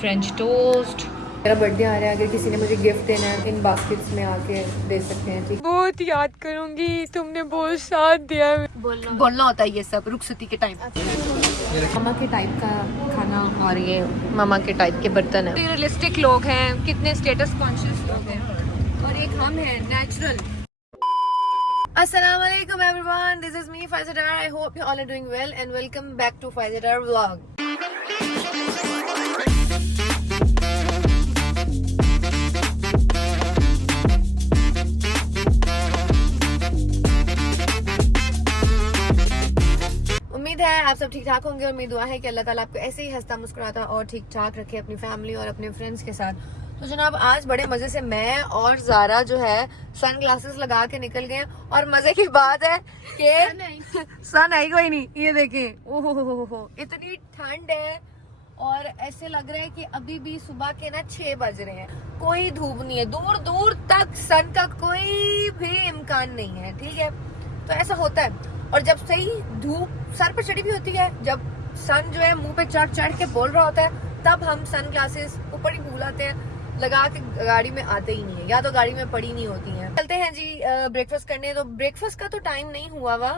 French toast. मेरा birthday आ रहा है, अगर किसी ने मुझे गिफ्ट देना है इन बास्केट्स में आके दे सकते हैं। ठीक, बहुत याद करूंगी, तुमने बहुत साथ दिया। बोलना होता है ये सब रुखसती के टाइम। मामा के टाइप का खाना और ये मामा के टाइप के बर्तन है। रियलिस्टिक लोग हैं, कितने स्टेटस कॉन्शियस लोग हैं, और एक हम हैं natural. Assalamu alaikum everyone, this is me Faizadar. I hope you all are doing well and welcome back to Faizadar vlog. उम्मीद है आप सब ठीक ठाक होंगे और मेरी दुआ है कि अल्लाह ताला आपको ऐसे ही हंसता मुस्कुराता और ठीक ठाक रखे अपनी फैमिली और अपने फ्रेंड्स के साथ। तो जनाब आज बड़े मजे से मैं और ज़ारा जो है सन ग्लासेस लगा के निकल गए और मजे की बात है कि सन आई कोई नहीं। ये देखें, ओहो इतनी ठंड है और ऐसे लग रहा है कि अभी भी सुबह के ना 6 बज रहे हैं, कोई धूप नहीं है, दूर दूर तक सन का कोई भी इम्कान नहीं है। ठीक है, तो ऐसा होता है। और जब सही धूप सर पर चढ़ी भी होती है, जब सन जो है मुंह पे चढ़ चढ़ के बोल रहा होता है, तब हम सन ग्लासेस ऊपर ही भूल आते हैं, लगा के गाड़ी में आते ही नहीं है, या तो गाड़ी में पड़ी नहीं होती हैं। चलते हैं जी ब्रेकफास्ट करने। तो ब्रेकफास्ट का तो टाइम नहीं हुआ हुआ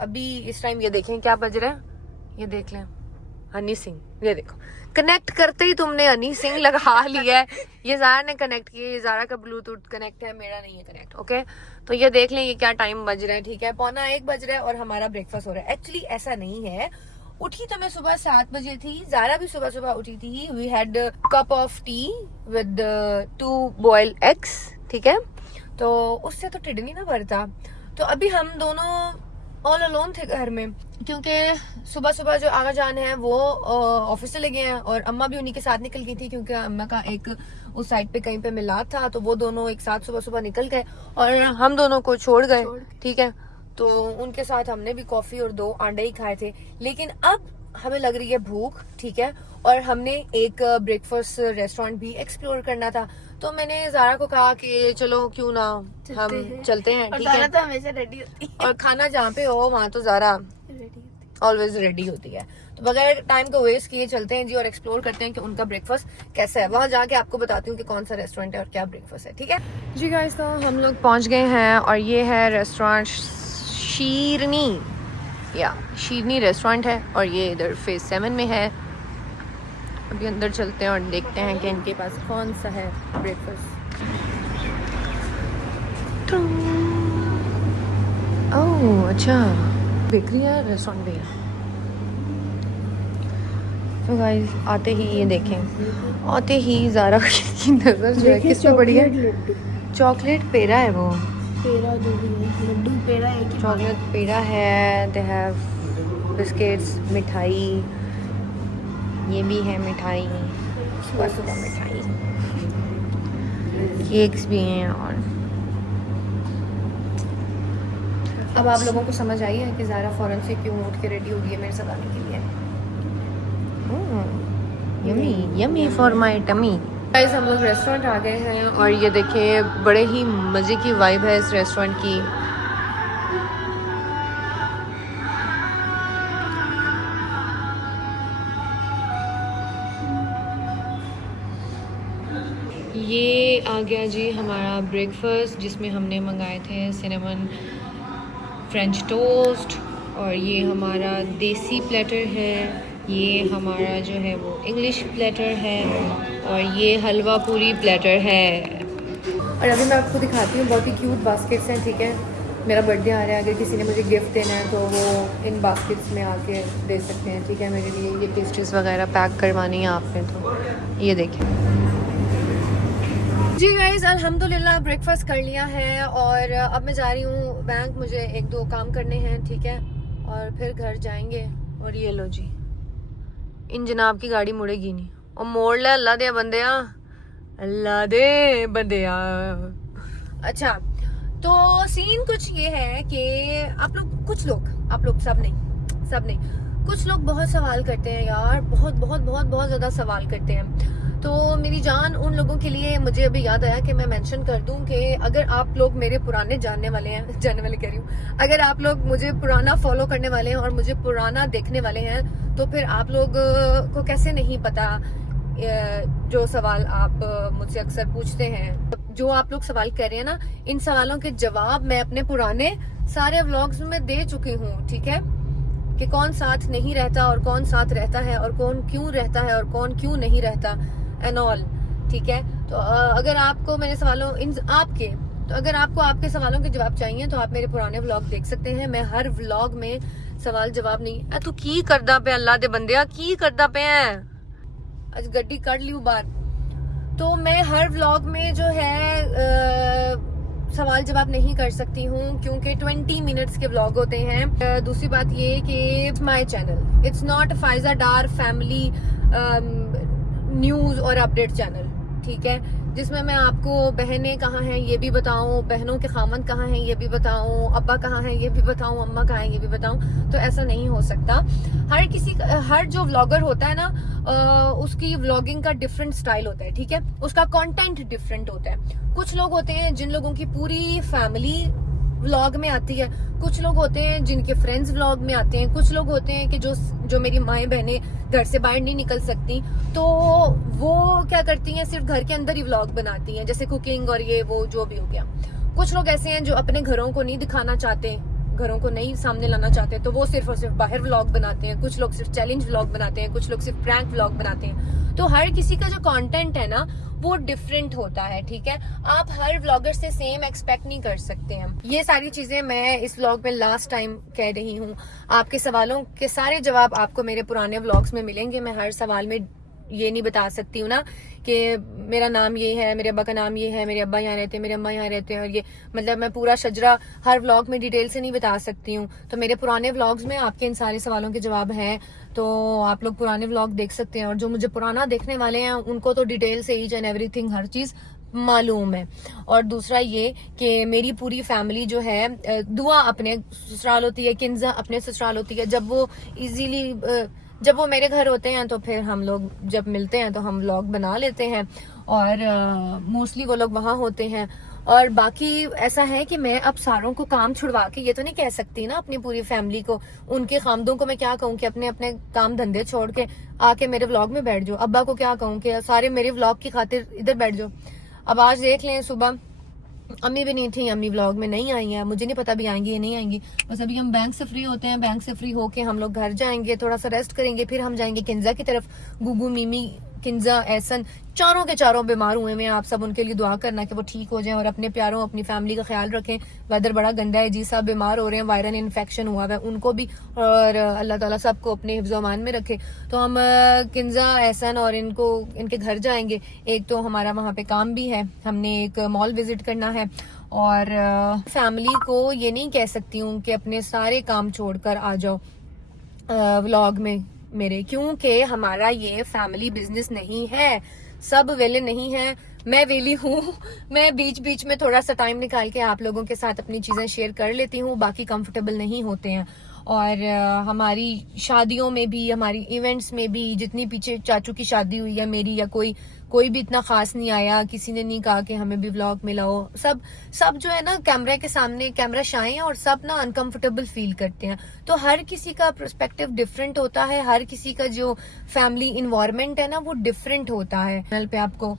अभी। इस टाइम ये देखें क्या बज रहा है, ये देख लें, हनी सिंह। ये देखो, कनेक्ट करते ही तुमने हनी सिंह लगा लिया है। ये ज़ारा ने कनेक्ट किया, ये ज़ारा का ब्लूटूथ कनेक्ट है, मेरा नहीं है कनेक्ट। ओके, तो ये देख लें ये क्या टाइम बज रहा है। ठीक है, 12:45 बज रहा है और हमारा ब्रेकफास्ट हो रहा है। एक्चुअली ऐसा नहीं है, उठी तो मैं सुबह 7 बजे थी, ज़ारा भी सुबह सुबह उठी थी। We had cup of tea with 2 boiled eggs. ठीक है, तो उससे तो टिड नहीं ना भरता। तो अभी हम दोनों ऑल अलोन थे घर में, क्योंकि सुबह सुबह जो आगा जान है वो ऑफिस चले गए हैं और अम्मा भी उन्हीं के साथ निकल गई थी, क्योंकि अम्मा का एक उस साइड पे कहीं पे मिलाद था, तो वो दोनों एक साथ सुबह सुबह निकल गए और हम दोनों को छोड़ गए। ठीक है, तो उनके साथ हमने भी कॉफी और 2 अंडे ही खाए थे। लेकिन अब हमें लग रही है भूख। ठीक है, और हमने एक ब्रेकफास्ट रेस्टोरेंट भी एक्सप्लोर करना था, तो मैंने ज़ारा को कहा कि चलो क्यों ना हम चलते हैं। ठीक है, तो हमेशा रेडी होती है और खाना जहाँ पे हो वहाँ तो ज़ारा ऑलवेज रेडी होती है। तो बगैर टाइम को वेस्ट किए चलते हैं जी और एक्सप्लोर करते हैं कि उनका ब्रेकफास्ट कैसा है। वहाँ जाके आपको बताती हूँ कि कौन सा रेस्टोरेंट है और क्या ब्रेकफास्ट है। ठीक है जी गाइस, तो हम लोग पहुँच गए हैं और ये है रेस्टोरेंट शीरनी, या शीरनी रेस्टोरेंट है, और ये इधर फेज 7 में है। अभी अंदर चलते हैं और देखते हैं कि इनके पास कौन सा है ब्रेकफास्ट। ओह अच्छा, बेकरी है, रेस्टोरेंट भी है। तो गाइस आते ही ये देखें, आते ही ज़ारा की नज़र जो है किस पे पड़ी है? चॉकलेट पेड़ा है वो, पेड़ा जो भी है, लड्डू पेड़ा है कि चॉकलेट पेड़ा है। दे हैव बिस्किट्स, मिठाई, ये भी है मिठाई, सुबह सुबह मिठाई, केक्स भी हैं। और अब आप लोगों को समझ आई है कि ज़ारा फ़ौरन से क्यों उठ के रेडी हो गई है मेरे साथ आने के लिए। Yummy yummy for my tummy. Guys हम लोग रेस्टोरेंट आ गए हैं और ये देखिए बड़े ही मज़े की वाइब है इस रेस्टोरेंट की। ये आ गया जी हमारा ब्रेकफास्ट, जिसमें हमने मंगाए थे सिनेमन फ्रेंच टोस्ट, और ये हमारा देसी प्लेटर है, ये हमारा जो है वो इंग्लिश प्लेटर है, और ये हलवा पूरी प्लेटर है। और अभी मैं आपको दिखाती हूँ, बहुत ही क्यूट बास्केट्स हैं। ठीक है, मेरा बर्थडे आ रहा है, अगर किसी ने मुझे गिफ्ट देना है तो वो इन बास्केट्स में आके दे सकते हैं। ठीक है, मेरे लिए ये पेस्ट्रीज वगैरह पैक करवानी है आपने, तो ये देखें जी गाइस। अल्हम्दुलिल्लाह ब्रेकफास्ट कर लिया है और अब मैं जा रही हूँ बैंक, मुझे 1-2 काम करने हैं। ठीक है, और फिर घर जाएंगे। और ये लो जी, इन जनाब की गाड़ी मुड़ेगी नहीं, और मोड़ ले अल्लाह दे बंदिया, अल्लाह दे बंदिया। अच्छा, तो सीन कुछ ये है कि आप लोग, कुछ लोग, आप लोग सब नहीं, कुछ लोग बहुत सवाल करते हैं यार, बहुत बहुत बहुत बहुत ज़्यादा सवाल करते हैं। तो मेरी जान उन लोगों के लिए मुझे अभी याद आया कि मैं मेंशन कर दूं कि अगर आप लोग मेरे पुराने जानने वाले कह रही हूँ, अगर आप लोग मुझे पुराना फॉलो करने वाले हैं और मुझे पुराना देखने वाले हैं, तो फिर आप लोग को कैसे नहीं पता जो सवाल आप मुझसे अक्सर पूछते हैं, जो आप लोग सवाल कर रहे हैं ना, इन सवालों के जवाब मैं अपने पुराने सारे व्लॉग्स में दे चुकी हूँ, ठीक है, कि कौन साथ नहीं रहता और कौन साथ रहता है और कौन क्यों रहता है और कौन क्यों नहीं रहता एंड ऑल, ठीक है। तो अगर आपको मेरे सवालों अगर आपको आपके सवालों के जवाब चाहिए तो आप मेरे पुराने व्लॉग देख सकते हैं। मैं हर व्लॉग में सवाल जवाब नहीं तू की करदा पे अल्लाह दे बंदिया की करदा पे है आज गड्डी कट ली बार, तो मैं हर व्लॉग में जो है सवाल जवाब नहीं कर सकती हूँ क्योंकि 20 मिनट्स के व्लॉग होते हैं। दूसरी बात ये कि my channel it's not Pfizer Dar family news और अपडेट चैनल, ठीक है, जिसमें मैं आपको बहनें कहाँ हैं ये भी बताऊं, बहनों के खामन कहाँ हैं ये भी बताऊं, अब्बा कहाँ हैं ये भी बताऊं, अम्मा कहाँ हैं ये भी बताऊं। तो ऐसा नहीं हो सकता। हर जो व्लॉगर होता है ना उसकी व्लॉगिंग का डिफरेंट स्टाइल होता है, ठीक है, उसका कंटेंट डिफरेंट होता है। कुछ लोग होते हैं जिन लोगों की पूरी फैमिली व्लॉग में आती है, कुछ लोग होते हैं जिनके फ्रेंड्स व्लॉग में आते हैं, कुछ लोग होते हैं कि जो मेरी माएँ बहनें घर से बाहर नहीं निकल सकती तो वो क्या करती हैं, सिर्फ घर के अंदर ही व्लॉग बनाती हैं, जैसे कुकिंग और ये वो जो भी हो गया। कुछ लोग ऐसे हैं जो अपने घरों को नहीं दिखाना चाहते, घरों को नहीं सामने लाना चाहते, तो वो सिर्फ और सिर्फ बाहर व्लॉग बनाते हैं। कुछ लोग सिर्फ चैलेंज व्लॉग बनाते हैं, कुछ लोग सिर्फ प्रैंक व्लॉग बनाते हैं। तो हर किसी का जो कंटेंट है ना वो डिफरेंट होता है, ठीक है। आप हर व्लॉगर से सेम एक्सपेक्ट नहीं कर सकते हैं। ये सारी चीजें मैं इस व्लॉग में लास्ट टाइम कह रही हूँ। आपके सवालों के सारे जवाब आपको मेरे पुराने व्लॉग्स में मिलेंगे। मैं हर सवाल में ये नहीं बता सकती हूँ ना कि मेरा नाम ये है, मेरे अब्बा का नाम ये है, मेरे अब्बा यहाँ रहते हैं, मेरे अम्मा यहाँ रहते हैं, और ये मतलब मैं पूरा शजरा हर व्लॉग में डिटेल से नहीं बता सकती हूँ। तो मेरे पुराने व्लॉग्स में आपके इन सारे सवालों के जवाब हैं, तो आप लोग पुराने व्लॉग देख सकते हैं। और जो मुझे पुराना देखने वाले हैं उनको तो डिटेल से ईच एंड एवरीथिंग हर चीज मालूम है। और दूसरा ये कि मेरी पूरी फैमिली जो है दुआ अपने ससुराल होती है, किन्जा अपने ससुराल होती है। जब वो मेरे घर होते हैं तो फिर हम लोग जब मिलते हैं तो हम व्लॉग बना लेते हैं, और मोस्टली वो लोग वहाँ होते हैं। और बाकी ऐसा है कि मैं अब सारों को काम छुड़वा के ये तो नहीं कह सकती ना अपनी पूरी फैमिली को, उनके खामदों को मैं क्या कहूँ कि अपने अपने काम धंधे छोड़ के आके मेरे व्लॉग में बैठ जाओ। अब्बा को क्या कहूँ कि सारे मेरे व्लॉग की खातिर इधर बैठ जाओ। अब आज देख लें, सुबह अम्मी भी नहीं थी, अम्मी व्लॉग में नहीं आई हैं, मुझे नहीं पता अभी आएंगी या नहीं आएंगी। बस अभी हम बैंक से फ्री होते हैं, बैंक से फ्री होके हम लोग घर जाएंगे, थोड़ा सा रेस्ट करेंगे, फिर हम जाएंगे किन्जा की तरफ। गुगू, मिमी, किन्जा, एहसन चारों के चारों बीमार हुए हैं। आप सब उनके लिए दुआ करना कि वो ठीक हो जाएं और अपने प्यारों अपनी फैमिली का ख्याल रखें। वेदर बड़ा गंदा है जी, सब बीमार हो रहे हैं, वायरल इन्फेक्शन हुआ है उनको भी, और अल्लाह ताला सबको अपने हिफ्ज़ अमान में रखे। तो हम किन्जा, एहसन और इनके घर जाएंगे। एक तो हमारा वहाँ पे काम भी है, हमने एक मॉल विजिट करना है। और फैमिली को ये नहीं कह सकती हूँ कि अपने सारे काम छोड़कर आ जाओ व्लॉग में मेरे, क्योंकि हमारा ये फैमिली बिजनेस नहीं है। सब वेले नहीं है, मैं वेली हूँ। मैं बीच बीच में थोड़ा सा टाइम निकाल के आप लोगों के साथ अपनी चीजें शेयर कर लेती हूँ, बाकी कंफर्टेबल नहीं होते हैं। और हमारी शादियों में भी, हमारी इवेंट्स में भी, जितनी पीछे चाचू की शादी हुई है मेरी, या कोई भी इतना खास नहीं आया, किसी ने नहीं कहा कि हमें भी व्लॉग मिलाओ। सब जो है ना कैमरा के सामने कैमरा शाय हैं और सब ना अनकंफर्टेबल फील करते हैं। तो हर किसी का पर्सपेक्टिव डिफरेंट होता है, हर किसी का जो फैमिली इन्वायरमेंट है ना वो डिफरेंट होता है। चैनल पे आपको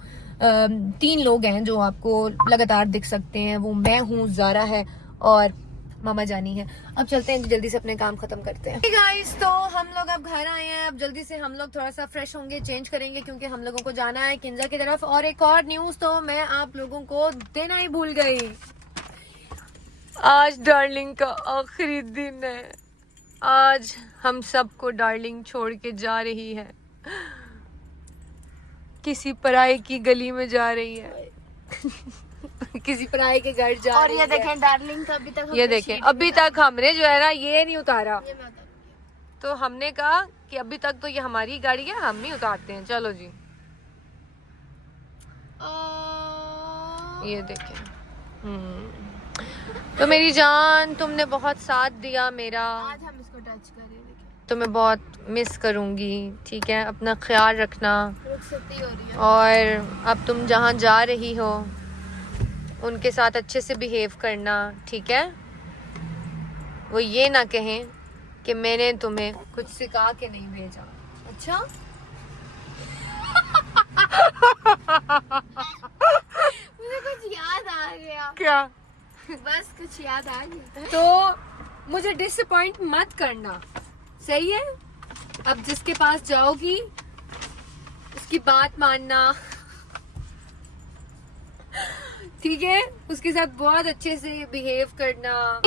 3 लोग हैं जो आपको लगातार दिख सकते हैं, वो मैं हूँ, ज़ारा है और मामा जानी है। अब चलते हैं, जल्दी से अपने काम खत्म करते हैं। गाइस, तो हम लोग अब घर आए हैं। अब जल्दी से हम लोग थोड़ा सा फ्रेश होंगे, चेंज करेंगे, क्योंकि हम लोगों को जाना है किन्जा की तरफ। और एक और न्यूज तो मैं आप लोगों को देना ही भूल गई, आज डार्लिंग का आखिरी दिन है। आज हम सबको डार्लिंग छोड़ के जा रही है, किसी पराये की गली में जा रही है। किसी पराये के घर जा और रही ये है। देखें डार्लिंग का अभी तक ये देखें, अभी तक हमने जो है ना ये नहीं उतारा, तो हमने कहा कि अभी तक तो ये हमारी गाड़ी है, हम ही उतारते हैं। चलो जी, ये देखें। तो मेरी जान, तुमने बहुत साथ दिया मेरा, आज हम इसको टच करें, तो मैं बहुत मिस करूंगी। ठीक है, अपना ख्याल रखना। रुखसती हो रही है। और अब तुम जहाँ जा रही हो उनके साथ अच्छे से बिहेव करना, ठीक है। वो ये ना कहें कि मैंने तुम्हें कुछ सिखा के नहीं भेजा। अच्छा मुझे कुछ याद आ गया, क्या? बस कुछ याद आ गया। तो मुझे डिसअपॉइंट मत करना, सही है? अब जिसके पास जाओगी उसकी बात मानना, ठीक है? उसके साथ बहुत अच्छे से बिहेव करना।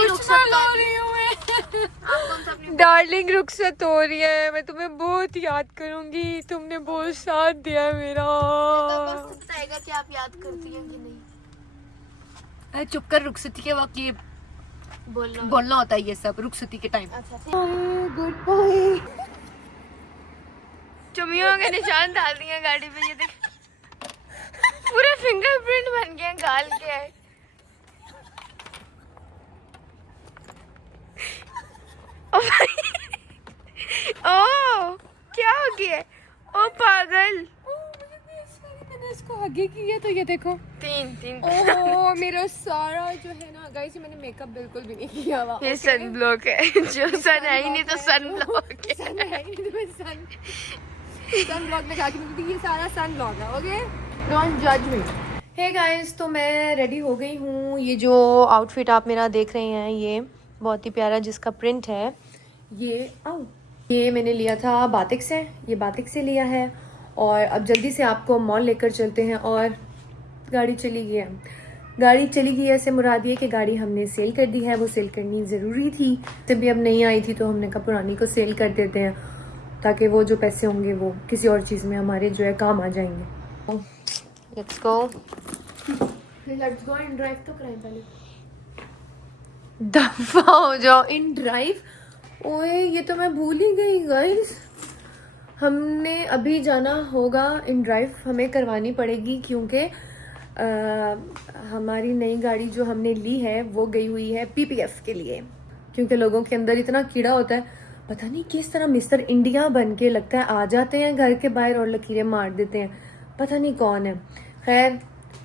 डार्लिंग रुखसत हो रही है, मैं तुम्हें बहुत याद करूंगी, तुमने बहुत साथ दिया मेरा। बस सकता है कि आप याद करती हैं कि नहीं। अरे चुप कर, रुखसती के वक्त ये बोलना होता है, ये सब रुखसती के टाइम। अच्छा, गुड बाय। चुमियों के निशान डाल दिए गाड़ी पे, ये देख पूरे फिंगरप्रिंट बन गए गाल के। ओ भाई, ओ क्या हो गया? ओ पागल, मैंने इसको आगे किया तो ये देखो तीन। ओह मेरा सारा जो है ना गाइस, मैंने मेकअप बिल्कुल भी नहीं किया हुआ। ये सन ब्लॉक है, जो सन है ही नहीं तो सन ब्लॉक है। सन है ही नहीं तो सन ब्लॉक में जाके क्योंकि ये सारा सन ब्लॉक है। ओके, डोंट जज मी। हे गाइस, तो मैं रेडी हो गई हूँ। ये जो आउटफिट आप मेरा देख रहे हैं, ये बहुत ही प्यारा जिसका प्रिंट है, ये मैंने लिया था बातिक से, ये बातिक से लिया है। और अब जल्दी से आपको मॉल लेकर चलते हैं। और गाड़ी चली गई है, गाड़ी चली गई है, ऐसे मुराद ये कि गाड़ी हमने सेल कर दी है। वो सेल करनी ज़रूरी थी, तभी अब नहीं आई थी तो हमने कहा पुरानी को सेल कर देते हैं, ताकि वो जो पैसे होंगे वो किसी और चीज़ में हमारे जो है काम आ जाएंगे। लेट्स गो इन ड्राइव तो कराएं पहले। दफा हो जाओ, इन ड्राइव। ओए ये तो मैं भूल ही गई गाइस, हमने अभी जाना होगा इन ड्राइव, हमें करवानी पड़ेगी क्योंकि हमारी नई गाड़ी जो हमने ली है वो गई हुई है पीपीएफ के लिए। क्योंकि लोगों के अंदर इतना कीड़ा होता है, पता नहीं किस तरह मिस्टर इंडिया बन के लगता है आ जाते हैं घर के बाहर और लकीरें मार देते हैं, पता नहीं कौन है। खैर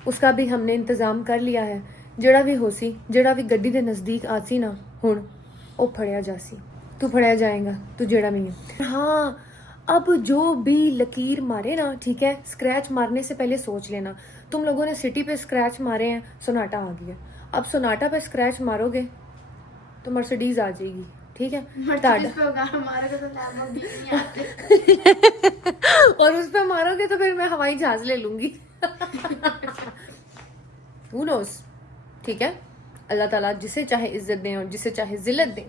उसका भी हमने इंतज़ाम कर लिया है। जड़ा भी होसी, जड़ा भी गड्डी के नज़दीक आसी ना हुण ओ फड़िया जासी। तू फड़िया जाएगा, तू जड़ा नहीं है। हाँ, अब जो भी लकीर मारे ना, ठीक है, स्क्रैच मारने से पहले सोच लेना। तुम लोगों ने सिटी पे स्क्रैच मारे हैं, सोनाटा आ गया। अब सोनाटा पे स्क्रैच मारोगे तो मर्सिडीज आ जाएगी, ठीक है? और उस पे मारोगे तो फिर मैं हवाई जहाज ले लूंगी। Who knows? ठीक है, अल्लाह ताला जिसे चाहे इज्जत दें और जिसे चाहे जिल्लत दें।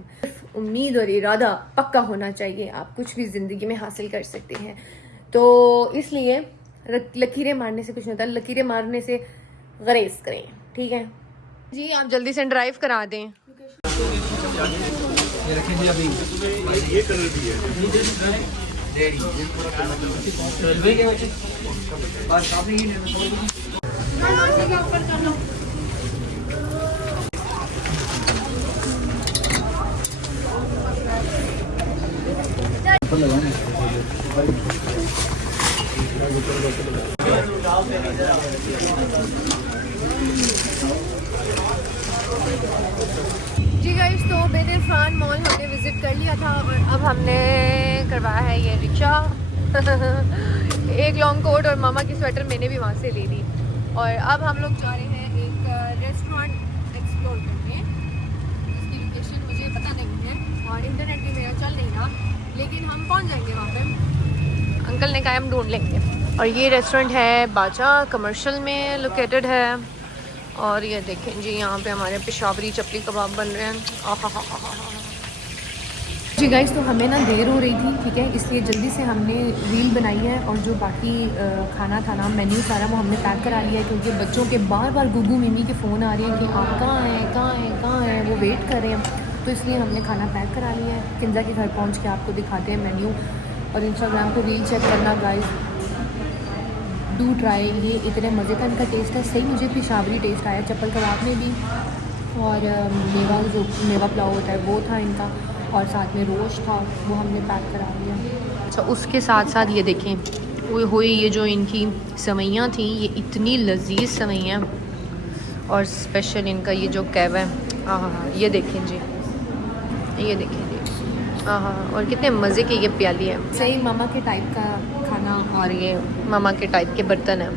उम्मीद और इरादा पक्का होना चाहिए, आप कुछ भी जिंदगी में हासिल कर सकते हैं। तो इसलिए लकीरें मारने से कुछ नहीं होता, लकीरें मारने से गरेज करें, ठीक है जी? आप जल्दी से ड्राइव करा दें। ये रखें जी, अभी ये कलर भी है। बस आपने ये जी गाइस, तो बेद इरफान मॉल हमने विजिट कर लिया था और अब हमने करवाया है ये रिक्शा। एक लॉन्ग कोट और मामा की स्वेटर मैंने भी वहाँ से ले ली। और अब हम लोग जा रहे हैं एक रेस्टोरेंट एक्सप्लोर करने, जिसकी लोकेशन मुझे पता नहीं है और इंटरनेट भी मेरा चल नहीं रहा, लेकिन हम पहुँच जाएंगे वहाँ पे। अंकल ने कहा हम ढूंढ लेंगे। और ये रेस्टोरेंट है बाचा कमर्शियल में लोकेटेड है। और ये देखें जी, यहाँ पे हमारे पेशावरी चपली कबाब बन रहे हैं। जी गाइस, तो हमें ना देर हो रही थी, ठीक है, इसलिए जल्दी से हमने रील बनाई है। और जो बाकी खाना था ना, मेन्यू सारा, वो हमने पैक करा लिया है, क्योंकि बच्चों के बार बार गुगू मिमी के फ़ोन आ रहे हैं कि आप कहाँ हैं, कहाँ हैं, कहाँ हैं, वो वेट कर रहे हैं। तो इसलिए हमने खाना पैक करा लिया है। किंजा के घर पहुँच के आपको दिखाते हैं मेन्यू। और इंस्टाग्राम पर रील चेक करना गाइस, डू ट्राई। ये इतने मज़े का इनका टेस्ट है, सही मुझे पेशावरी टेस्ट आया चप्पल कबाब में भी। और मेवा, जो मेवा पुलाव होता है वो था इनका, और साथ में रोस्ट था, वो हमने पैक करा लिया। अच्छा, उसके साथ साथ ये देखें, वो हुई ये जो इनकी सेवइयाँ थी, ये इतनी लजीज सेवइयाँ। और स्पेशल इनका ये जो कैब है, हाँ ये देखें जी, ये देखें जी, हाँ। और कितने मज़े की ये प्याली है, सही मामा के टाइप का खाना। और ये मामा के टाइप के बर्तन हैं।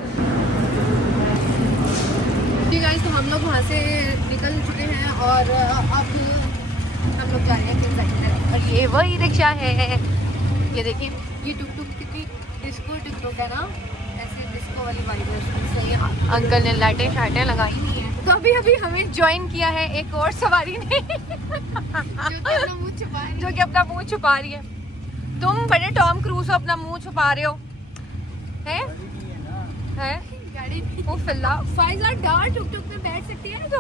जी गाइस, तो हम लोग वहाँ से निकल चुके हैं और अब हम लोग जा रहे हैं किंग्स आइलैंड तरफ। और ये वही रिक्शा है, ये देखिए, ये टुक टुक कितनी डिस्को टुक टुक है ना, ऐसे डिस्को वाली वाइब है। अंकल ने लाइटें शाइटें लगाई हुई हैं। तो अभी हमें ज्वाइन किया है एक और सवारी ने जो कि अपना मुंह छुपा रही है। तुम बड़े टॉम क्रूज हो, अपना मुंह छुपा रहे हो हैं? गाड़ी फाइज़ा डार टुक टुक में बैठ सकती है ना, तो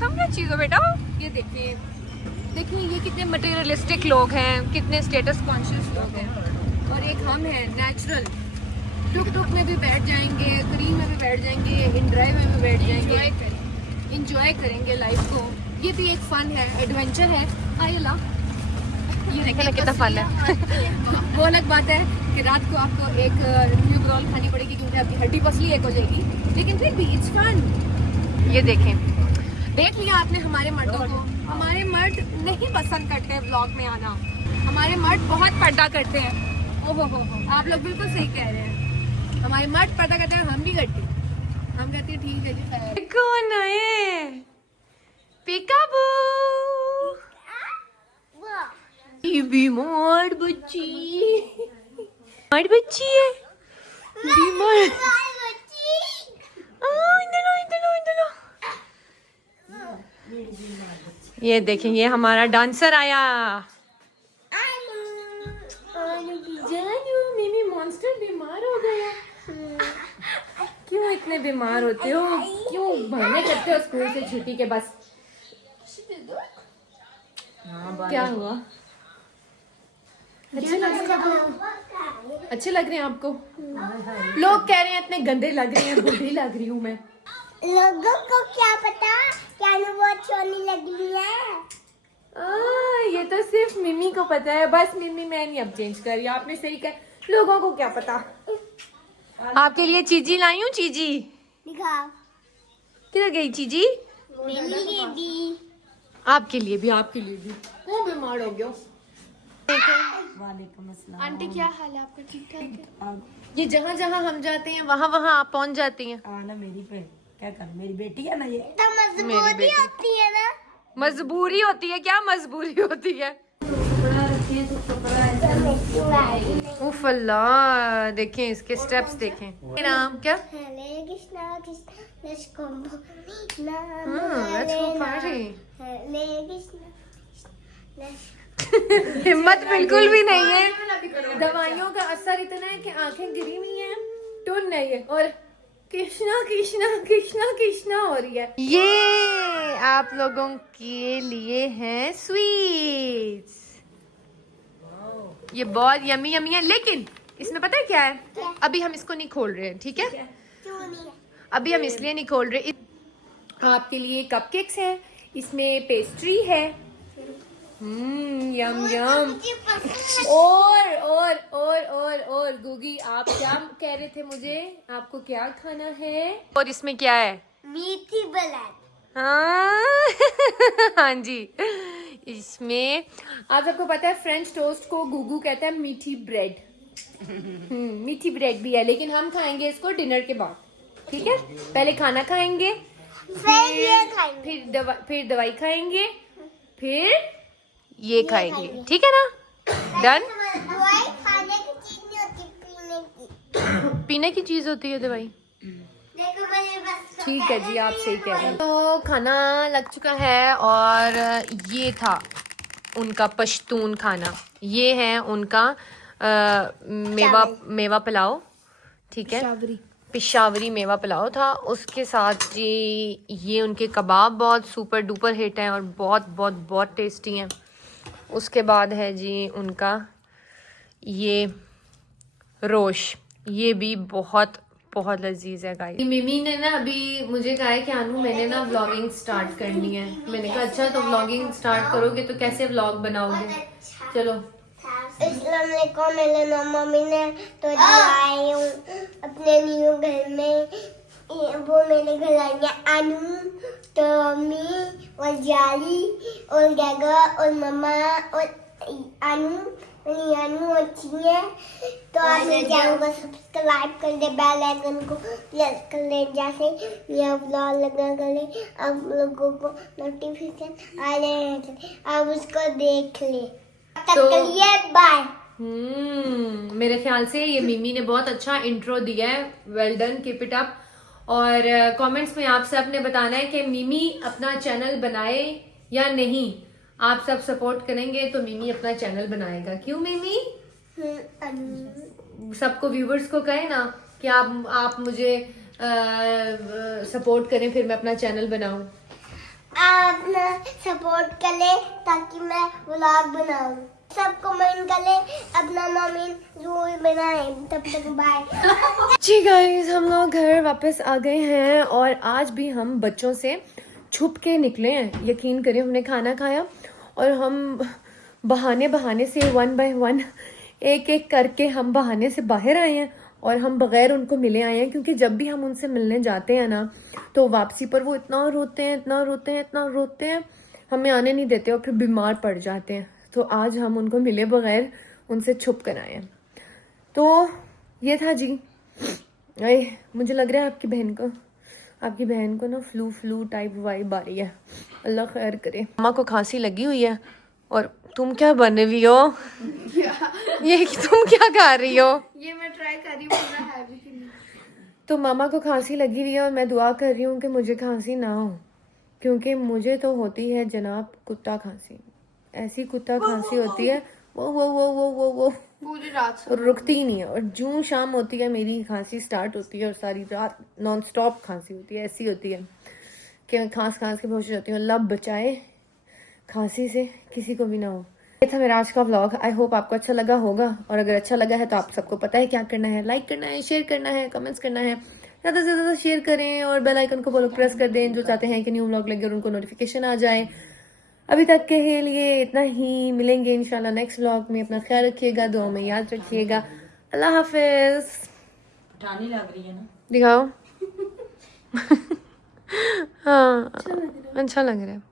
तुम क्या चीज़ हो बेटा। ये देखिए ये कितने मटेरियलिस्टिक लोग हैं, कितने स्टेटस कॉन्शियस लोग हैं। और एक हम हैं नेचुरल, टुक टुक में भी बैठ जाएंगे, क्रीम में भी बैठ जाएंगे, इन ड्राइव में भी बैठ जाएंगे, इंजॉय करेंगे लाइफ को। ये भी एक फन है, एडवेंचर है। आइला ये देखना कितना फन है। वो अलग बात है कि रात को आपको एक न्यू रोल खानी पड़ेगी क्योंकि आपकी हड्डी पसली एक हो जाएगी, लेकिन फिर भी इट्स फन। ये देख लिया आपने हमारे मर्दों को। हमारे मर्द नहीं पसंद करते व्लॉग में आना, हमारे मर्द बहुत पर्दा करते हैं। ओहो हो, आप लोग बिल्कुल सही कह रहे हैं, हमारे मर्द पर्दा करते हैं, हम भी करते हैं। हम कहते हैं ठीक है जी। कौन है? पिकाबू बीमार बच्ची है, बीमार। ये देखें, ये हमारा डांसर आया। जानू मिमी मॉन्स्टर बीमार हो गया। क्यों इतने बीमार होते हो? क्यों बहाने करते हो स्कूल से छुट्टी के? बस क्या हुआ? अच्छे लग रहे हैं आपको? लोग कह रहे हैं इतने गंदे लग रहे हैं, बुढ़ी लग रही हूँ मैं। लोगों को क्या पता, क्या बहुत सोनी लग रही है। ये तो सिर्फ मिमी को पता है। बस मिमी, मैं नहीं अब चेंज कर रही, आपने सही कहा, लोगों को क्या पता। आपके लिए चीजी लाई हूँ, चीजी। दिखाओ। किधर गई चीजी? मेरे लिए भी। आपके लिए भी, आपके लिए भी। कौन बीमार हो गया? आंटी क्या हाल है आपका? ठीक ठाक है? ये जहाँ जहाँ हम जाते हैं वहाँ वहाँ आप पहुँच जाती हैं। ना मेरी पे क्या कर, मेरी बेटी है ना ये। तो मजबूरी होती है ना। मजबूरी होती है? क्या मजबूरी होती है? उफ अल्लाह, देखें इसके स्टेप्स देखें। नाम क्या? Hare Krishna Krishna let's go party. Hare Krishna let's हिम्मत बिल्कुल भी नहीं है। दवाइयों का असर इतना है कि आंखें गिरी नहीं है, टून नहीं है, और कृष्णा कृष्णा कृष्णा कृष्णा हो रही है। ये आप लोगों के लिए हैं स्वीट्स। ये बहुत यमी यमी है, लेकिन इसमें पता है क्या है? अभी हम इसको नहीं खोल रहे हैं, ठीक है? क्यों नहीं है? अभी हम इसलिए नहीं खोल रहे। आपके लिए कपकेक्स है, इसमें पेस्ट्री है। यम यम। और गुगी, आप क्या कह रहे थे मुझे? आपको क्या खाना है? और इसमें क्या है? मीठी ब्रेड। हाँ जी, इसमें आप सबको पता है फ्रेंच टोस्ट को गुगू कहता है मीठी ब्रेड। मीठी ब्रेड भी है, लेकिन हम खाएंगे इसको डिनर के बाद, ठीक है? पहले खाना खाएंगे, फिर ये खाएंगे, फिर दवाई खाएंगे, फिर ये खाएंगे, ठीक है ना? डन। दवाई खाने की चीज नहीं होती, पीने की। पीने की चीज होती है दवाई। देखो मैंने बस ठीक है जी, आप सही कह रहे हैं। तो खाना लग चुका है और ये था उनका पश्तून खाना। ये है उनका मेवा पुलाव, ठीक है? पिशावरी मेवा पुलाव था। उसके साथ जी ये उनके कबाब बहुत सुपर डुपर हिट हैं और बहुत बहुत बहुत टेस्टी हैं। उसके बाद है जी उनका ये रोश, ये भी बहुत बहुत लजीज है गाइस। मिमी ने ना अभी मुझे कहा है कि अनु मैंने ना व्लॉगिंग स्टार्ट करनी है। मैंने कहा अच्छा, तो व्लॉगिंग स्टार्ट करोगे तो कैसे व्लॉग बनाओगे? चलो। अस्सलाम वालेकुम, मेरे मम्मी ने तो आई हूँ अपने न्यू घर में। वो मेरे घर आई है अनु, टॉमी और जाली और गैगा और मम्मा और अनु मेरी अनु अच्छी है। तो आप मेरे चैनल को सब्सक्राइब कर दे, बेल आइकन को प्रेस कर ले, जैसे ये व्लॉग लगा करे आप लोगों को नोटिफिकेशन आ जाए, आप उसको देख ले। तब तक के लिए बाय। मेरे ख्याल से ये मिमी ने बहुत अच्छा इंट्रो दिया है, well done, keep it up. और कमेंट्स में आप सब ने बताना है कि मिमी अपना चैनल बनाए या नहीं। आप सब सपोर्ट करेंगे तो मिमी अपना चैनल बनाएगा। क्यों मिमी? सबको व्यूवर्स को कहे ना कि आप मुझे सपोर्ट करें, फिर मैं अपना चैनल बनाऊं। आप अपना सपोर्ट करें ताकि मैं व्लॉग बनाऊं। सब कमेंट करें, अपना मम्मी जरूर बनाए। तब तक बाय। जी गाइस, हम लोग घर वापस आ गए हैं और आज भी हम बच्चों से छुप के निकले हैं। यकीन करें, हमने खाना खाया और हम बहाने से 1 बाय 1 एक करके हम बहाने से बाहर आए हैं और हम बगैर उनको मिले आए हैं। क्योंकि जब भी हम उनसे मिलने जाते हैं ना, तो वापसी पर वो इतना रोते हैं, हमें आने नहीं देते और फिर बीमार पड़ जाते हैं। तो आज हम उनको मिले बगैर उनसे छुप कर आए हैं। तो ये था जी। मुझे लग रहा है आपकी बहन को ना फ्लू टाइप वाइब आ रही है। अल्लाह खैर करे। मामा को खांसी लगी हुई है और तुम क्या बन रही हो? ये तुम क्या खा रही हो? ये मैं ट्राई कर रही हूँ है भी कि नहीं। तो मामा को खांसी लगी हुई है और मैं दुआ कर रही हूँ कि मुझे खांसी ना हो, क्योंकि मुझे तो होती है जनाब कुत्ता खांसी। ऐसी कुत्ता खांसी होती है वो पूरी रात से रुकती ही नहीं है। और जूं शाम होती है मेरी खांसी स्टार्ट होती है और सारी रात नॉन स्टॉप खांसी होती है। ऐसी होती है कि मैं खांस के बेहोश हो जाती हूँ। अल्लाह बचाए खांसी से किसी को भी ना हो। ये था मेरा आज का व्लॉग। आई होप आपको अच्छा लगा होगा, और अगर अच्छा लगा है तो आप सबको पता है क्या करना है। लाइक करना है, शेयर करना है, कमेंट्स करना है, ज़्यादा से ज़्यादा शेयर करें और बेल आइकन को बोलो प्रेस कर दें, जो चाहते हैं कि न्यू व्लॉग लगे और उनको नोटिफिकेशन आ जाए। अभी तक के लिए इतना ही। मिलेंगे इंशाल्लाह नेक्स्ट व्लॉग में। अपना ख्याल रखिएगा, दुआ में याद रखिएगा। अल्लाह हाफिज। ठानी लग रही है ना? दिखाओ। हाँ, अच्छा लग रहा है।